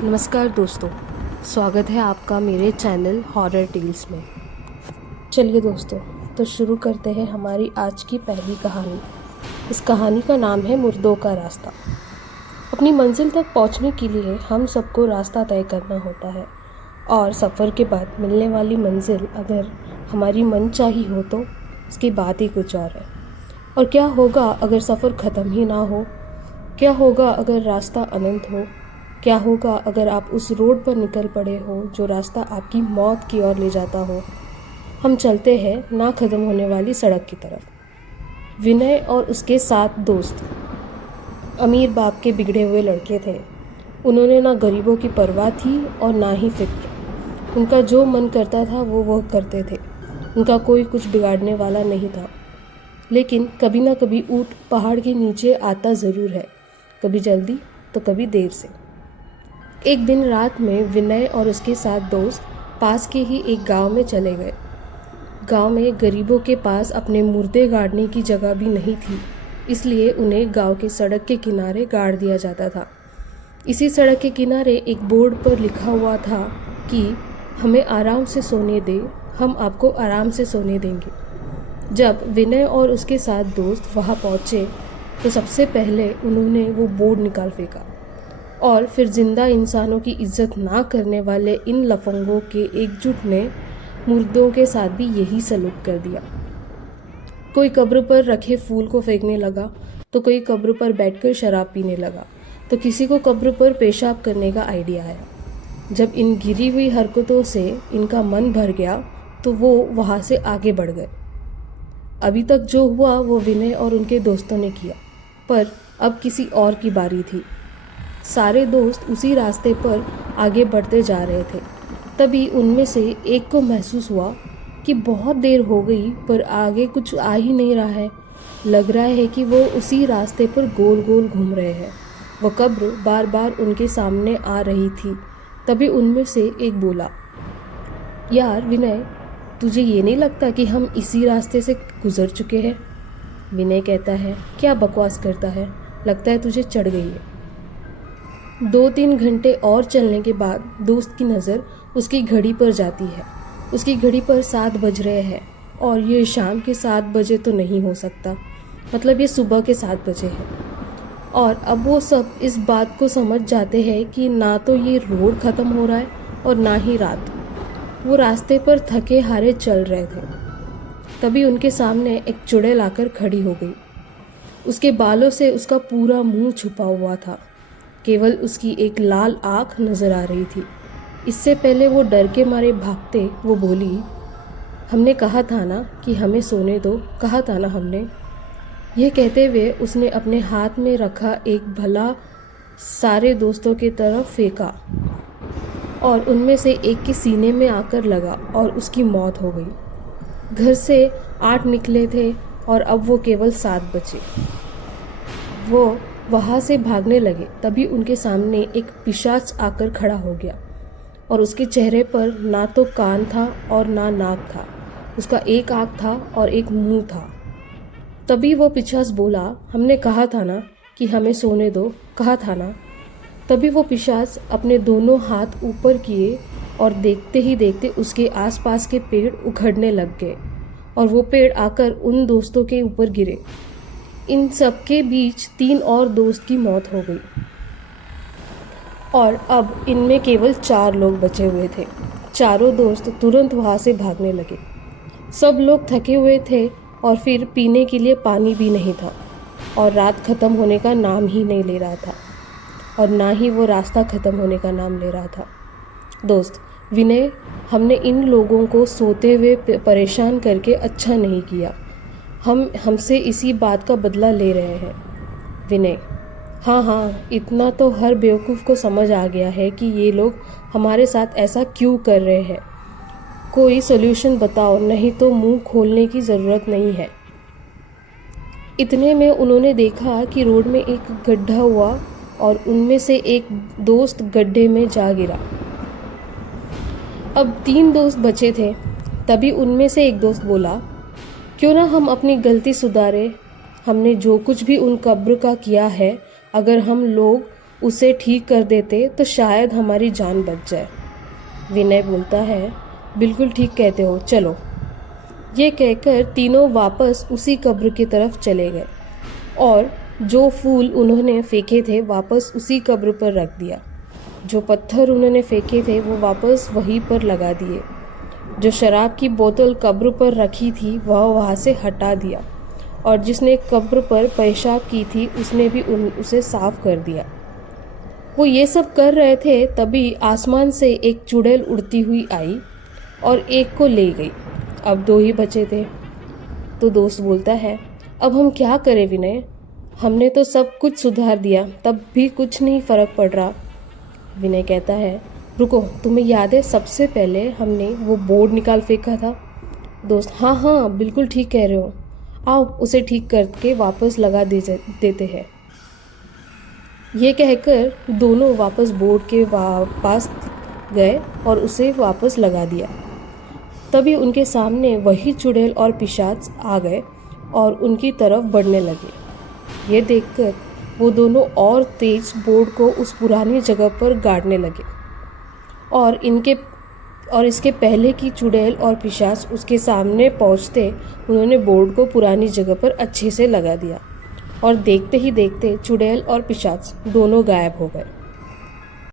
नमस्कार दोस्तों, स्वागत है आपका मेरे चैनल हॉरर टेल्स में। चलिए दोस्तों, तो शुरू करते हैं हमारी आज की पहली कहानी। इस कहानी का नाम है मुर्दों का रास्ता। अपनी मंजिल तक पहुंचने के लिए हम सबको रास्ता तय करना होता है और सफ़र के बाद मिलने वाली मंजिल अगर हमारी मनचाही हो तो उसकी बात ही कुछ और है। और क्या होगा अगर सफ़र ख़त्म ही ना हो? क्या होगा अगर रास्ता अनंत हो? क्या होगा अगर आप उस रोड पर निकल पड़े हो जो रास्ता आपकी मौत की ओर ले जाता हो? हम चलते हैं ना ख़त्म होने वाली सड़क की तरफ। विनय और उसके 7 दोस्त अमीर बाप के बिगड़े हुए लड़के थे। उन्होंने ना गरीबों की परवाह थी और ना ही फिक्र। उनका जो मन करता था वो करते थे। उनका कोई कुछ बिगाड़ने वाला नहीं था। लेकिन कभी ना कभी ऊँट पहाड़ के नीचे आता ज़रूर है, कभी जल्दी तो कभी देर से। एक दिन रात में विनय और उसके 7 दोस्त पास के ही एक गांव में चले गए। गांव में गरीबों के पास अपने मुर्दे गाड़ने की जगह भी नहीं थी, इसलिए उन्हें गांव के सड़क के किनारे गाड़ दिया जाता था। इसी सड़क के किनारे एक बोर्ड पर लिखा हुआ था कि हमें आराम से सोने दे, हम आपको आराम से सोने देंगे। जब विनय और उसके 7 दोस्त वहां पहुंचे तो सबसे पहले उन्होंने वो बोर्ड निकाल फेंका और फिर जिंदा इंसानों की इज्जत ना करने वाले इन लफंगों के एकजुट ने मुर्दों के साथ भी यही सलूक कर दिया। कोई कब्र पर रखे फूल को फेंकने लगा तो कोई कब्र पर बैठकर शराब पीने लगा, तो किसी को कब्र पर पेशाब करने का आइडिया आया। जब इन गिरी हुई हरकतों से इनका मन भर गया तो वो वहाँ से आगे बढ़ गए। अभी तक जो हुआ वो विनय और उनके दोस्तों ने किया, पर अब किसी और की बारी थी। सारे दोस्त उसी रास्ते पर आगे बढ़ते जा रहे थे। तभी उनमें से एक को महसूस हुआ कि बहुत देर हो गई पर आगे कुछ आ ही नहीं रहा है। लग रहा है कि वो उसी रास्ते पर गोल गोल घूम रहे हैं। वो कब्र बार बार उनके सामने आ रही थी। तभी उनमें से एक बोला, यार विनय, तुझे ये नहीं लगता कि हम इसी रास्ते से गुजर चुके हैं? विनय कहता है, क्या बकवास करता है, लगता है तुझे चढ़ गई है। 2-3 घंटे और चलने के बाद दोस्त की नज़र उसकी घड़ी पर जाती है। उसकी घड़ी पर 7 बज रहे हैं और ये शाम के 7 बजे तो नहीं हो सकता, मतलब ये सुबह के 7 बजे हैं। और अब वो सब इस बात को समझ जाते हैं कि ना तो ये रोड ख़त्म हो रहा है और ना ही रात। वो रास्ते पर थके हारे चल रहे थे। तभी उनके सामने एक चुड़ैल आकर खड़ी हो गई। उसके बालों से उसका पूरा मुंह छुपा हुआ था, केवल उसकी एक लाल आँख नजर आ रही थी। इससे पहले वो डर के मारे भागते वो बोली, हमने कहा था ना कि हमें सोने दो, कहा था ना हमने। यह कहते हुए उसने अपने हाथ में रखा एक भला सारे दोस्तों की तरफ फेंका और उनमें से एक के सीने में आकर लगा और उसकी मौत हो गई। घर से 8 निकले थे और अब वो केवल 7 बचे। वो वहाँ से भागने लगे, तभी उनके सामने एक पिशाच आकर खड़ा हो गया और उसके चेहरे पर ना तो कान था और ना नाक था। उसका एक आँख था और एक मुंह था। तभी वो पिशाच बोला, हमने कहा था ना कि हमें सोने दो, कहा था ना। तभी वो पिशाच अपने दोनों हाथ ऊपर किए और देखते ही देखते उसके आसपास के पेड़ उखड़ने लग गए और वो पेड़ आकर उन दोस्तों के ऊपर गिरे। इन सब के बीच 3 और दोस्त की मौत हो गई और अब इनमें केवल 4 लोग बचे हुए थे। चारों दोस्त तुरंत वहाँ से भागने लगे। सब लोग थके हुए थे और फिर पीने के लिए पानी भी नहीं था और रात ख़त्म होने का नाम ही नहीं ले रहा था और ना ही वो रास्ता ख़त्म होने का नाम ले रहा था। दोस्त विनय, हमने इन लोगों को सोते हुए परेशान करके अच्छा नहीं किया। हमसे इसी बात का बदला ले रहे हैं। विनय, हाँ, इतना तो हर बेवकूफ़ को समझ आ गया है कि ये लोग हमारे साथ ऐसा क्यों कर रहे हैं। कोई सॉल्यूशन बताओ, नहीं तो मुंह खोलने की ज़रूरत नहीं है। इतने में उन्होंने देखा कि रोड में एक गड्ढा हुआ और उनमें से एक दोस्त गड्ढे में जा गिरा। अब 3 दोस्त बचे थे। तभी उनमें से एक दोस्त बोला, क्यों ना हम अपनी गलती सुधारें। हमने जो कुछ भी उन कब्र का किया है, अगर हम लोग उसे ठीक कर देते तो शायद हमारी जान बच जाए। विनय बोलता है, बिल्कुल ठीक कहते हो, चलो। ये कहकर तीनों वापस उसी कब्र की तरफ चले गए और जो फूल उन्होंने फेंके थे वापस उसी कब्र पर रख दिया। जो पत्थर उन्होंने फेंके थे वो वापस वहीं पर लगा दिए। जो शराब की बोतल कब्र पर रखी थी वह वहाँ से हटा दिया और जिसने कब्र पर पेशाब की थी उसने भी उसे साफ कर दिया। वो ये सब कर रहे थे तभी आसमान से एक चुड़ैल उड़ती हुई आई और एक को ले गई। अब 2 ही बचे थे। तो दोस्त बोलता है, अब हम क्या करें विनय, हमने तो सब कुछ सुधार दिया तब भी कुछ नहीं फ़र्क पड़ रहा। विनय कहता है, रुको, तुम्हें याद है सबसे पहले हमने वो बोर्ड निकाल फेंका था? दोस्त, हाँ हाँ बिल्कुल ठीक कह रहे हो, आओ उसे ठीक करके वापस लगा देते हैं। ये कहकर दोनों वापस बोर्ड के पास गए और उसे वापस लगा दिया। तभी उनके सामने वही चुड़ैल और पिशाच आ गए और उनकी तरफ बढ़ने लगे। ये देखकर वो दोनों और तेज बोर्ड को उस पुरानी जगह पर गाड़ने लगे और इसके पहले कि चुड़ैल और पिशाच उसके सामने पहुंचते उन्होंने बोर्ड को पुरानी जगह पर अच्छे से लगा दिया और देखते ही देखते चुड़ैल और पिशाच दोनों गायब हो गए।